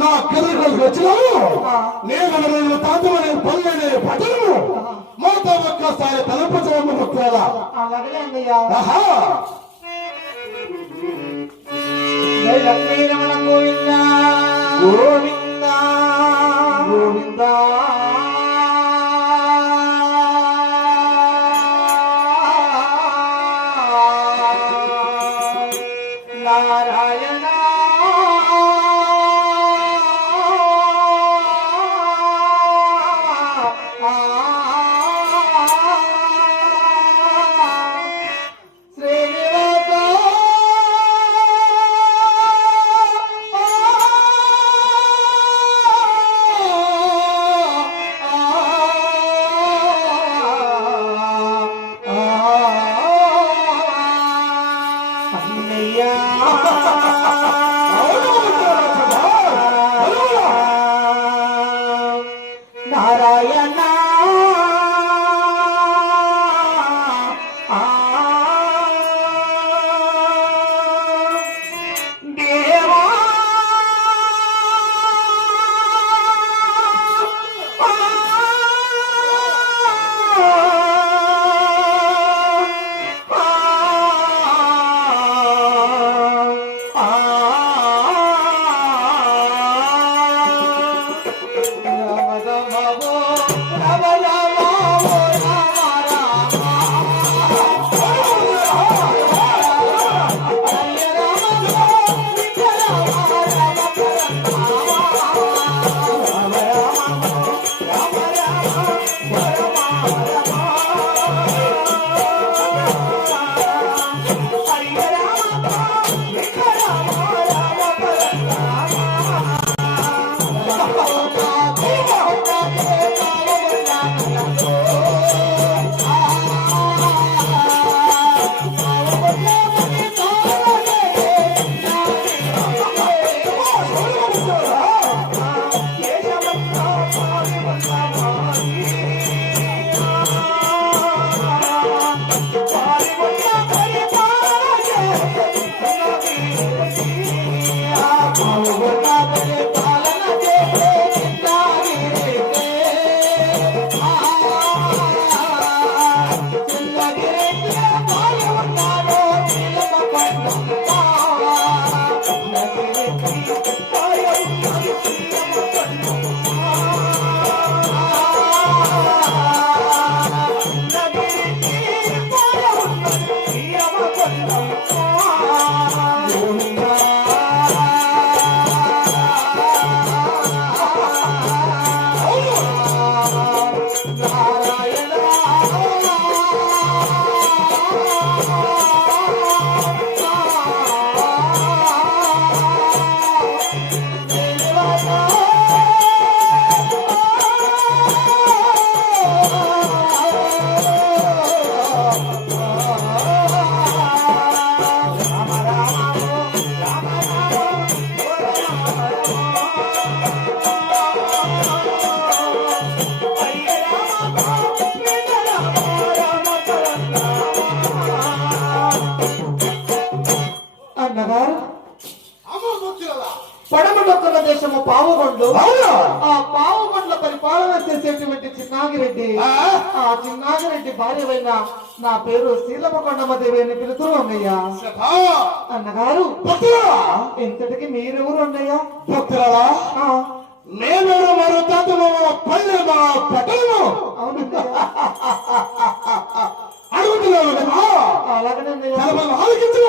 నా కథలకు వచ్చినావు నేను తాతమనే పల్లెనే పట్టణము మాతో ఒక్కసారి తలపచరము ముఖ్యాల అలాగే అన్నయ్యా. రమణ గోవింద గోవింద గోవింద నారాయణ నారాయణ దేవా పడమటొక్కల దేశము పావుగొండ్లు. ఆ పావుగొండ్ల పరిపాలన చేసేటువంటి చిన్నాగిరెడ్డి, ఆ చిన్నాగిరెడ్డి భార్యవైన నా పేరు శీలమకొండమ్మదేవి అని పిలుతూ అన్నయ్యా. అన్నగారు ఇంతటికి మీరెవరు అన్నయ్యా? భక్తులరా, నేను మరో తాతము పల్లె మా పట్టణము. అవును అడుగుతున్నాను. అలాగనే ఆలోచించు.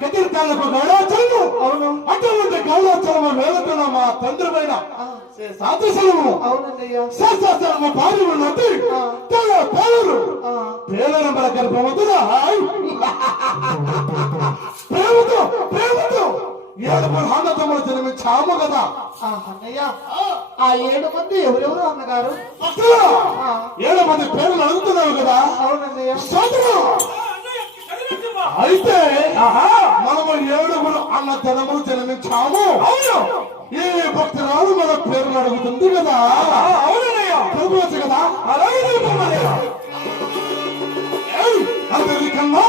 కదిరి కాళ్ళకు గౌరవచరము. అవును, అటువంటి గౌరవచరము వేలుతున్న మా తండ్రిపైన సాదృశ్యము అవునన్నయ్య శాస్త్రము భార్య ఉన్నది పేరు పేరు మన గర్భమవుతుందా ప్రేమతో ప్రేమతో 7 అన్నదమ్ములు జన్మించాము కదా అన్నయ్య ఆ 7 మంది ఎవరెవరు అన్నగారు 7 మంది పేర్లు అడుగుతున్నావు కదా అవునన్నయ్య అయితే మనము 7 అన్నదమ్ములు జన్మించాము అవును ఈ భక్తురాలు మన పేర్లు అడుగుతుంది కదా అవునన్నయ్య తెలుపవచ్చు కదా అలాగే తెలుపమన్నయ్య అందరికన్నా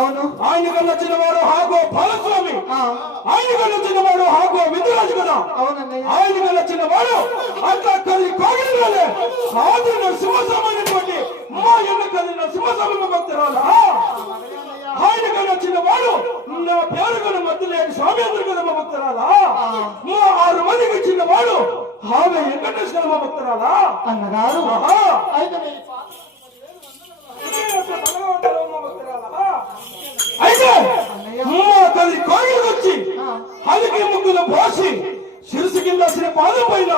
అవును ఆయనకు నచ్చిన వాడు హాగో బాలస్వామి ఆయనకు నచ్చిన వాడు హాగో విందురాజు కదా అవునన్నయ్య ఆయనకు నచ్చిన వాడు అట్లా కలి కాగినాలే సాధు నరసింహస్వామైనటువంటి మా ఎన్న కలిగిన సింహస్వామి భక్తురాలా ఆయనకు నచ్చిన వాడు నా పేరుగల మధ్య లేని స్వామి అందరు కదా మా భక్తురాలా మా 6 మందికి ఇచ్చిన వాడు హావే వెంకటేశ్వర మా భక్తురాలా అన్నగారు అయితే మా తల్లి కోగిలికి వచ్చి హలికి ముగ్గులు పోసి శిరసు కింద పాదం పైన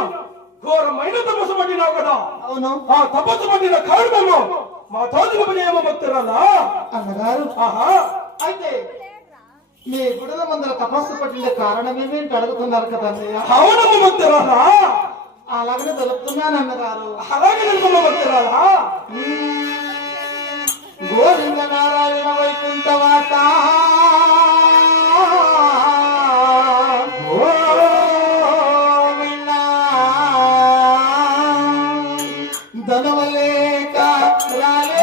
ఘోరమైన తపస్సు పట్టినావు కదా అవును ఆ తపస్సు పట్టిన కారణము మా తోజుల పనియేమో భక్తురాలా అన్నగారు అయితే మీ గుడుల ముందర తపస్సు పట్టిన కారణం ఏమేంటి అడుగుతున్నారు కదా అన్నయ్య అవునమ్మ భక్తురాలా అలాగనే తెలుపుతున్నాను అన్నగారు అలాగే నిర్మమ్మ భక్తురాలా గోవింద నారాయణ వైకుంఠవాస ధనవలేక రాలే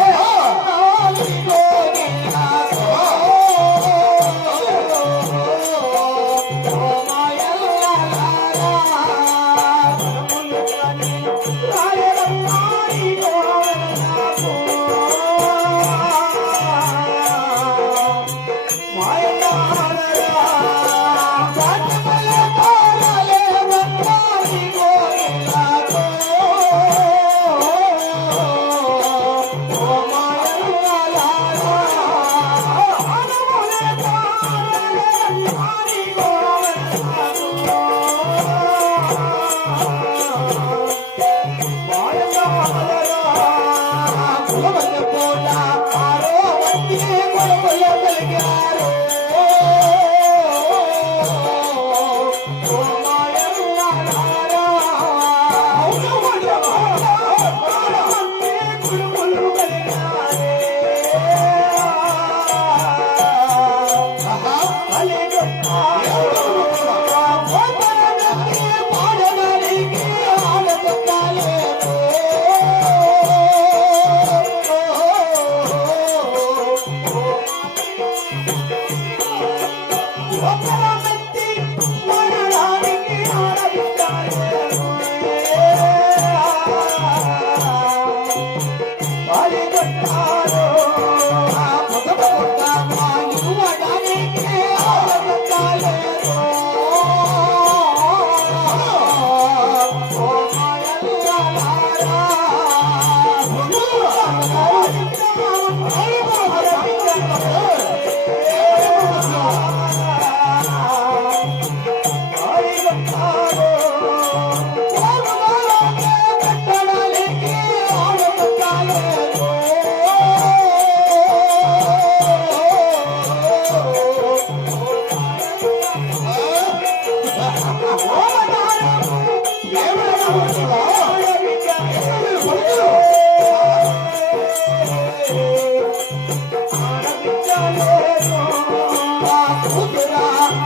కూతురా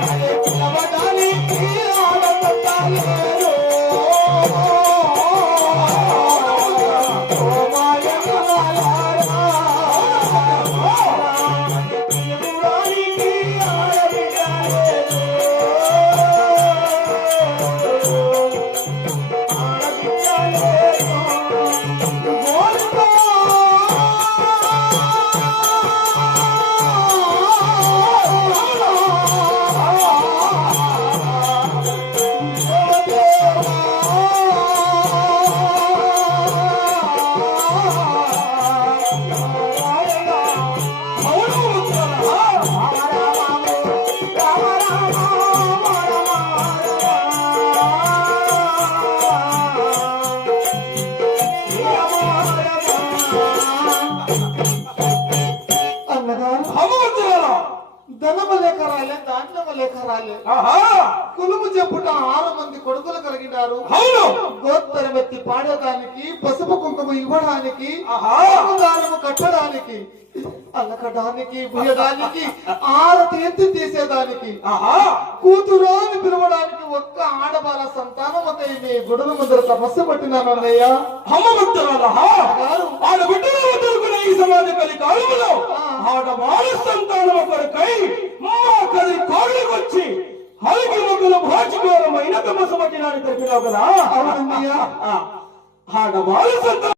అని పిలవడానికి ఆడబడ్డాలేరు. ఓ మాయలారా పిలవడానికి ఆడబిడ్డలేరు. అన్నగారు భగవంతులారా, ధనము లేక రాలే, ధాన్యము లేక రాలే, ఆహా, కులుము చెప్పుట 6 మంది కొడుకులు కలిగినారు. అవును, గోత్తరమెత్తి పాడేదానికి, పసుపు కుంకుమ ఇవ్వడానికి, ఆహా, దానము కట్టడానికి, అల్లకడానికి, భుయడానికి, ఆరతి ఎత్తి తీసేదానికి, ఆహా, కూతురు అని పిలవడానికి ఒక్క ఆడబాల సంతానం ఒక మీ గుడుల ముందర తపస్సు పట్టినాను అన్నయ్య. భగవంతులారా, ఆడబిడ్డలు వదులుకునే ఈ సమాజ కలి కాలంలో ఆడవాళ్ళ సంతానం ఒకరికై మా కలి కోళ్ళకొచ్చి హలికి మొగ్గుల భాషఘోరమైన తపస్సు పట్టినాన్ని తెలిపినావు కదా. అవునన్నయ్య. ఆడవాళ్ళ సంతానం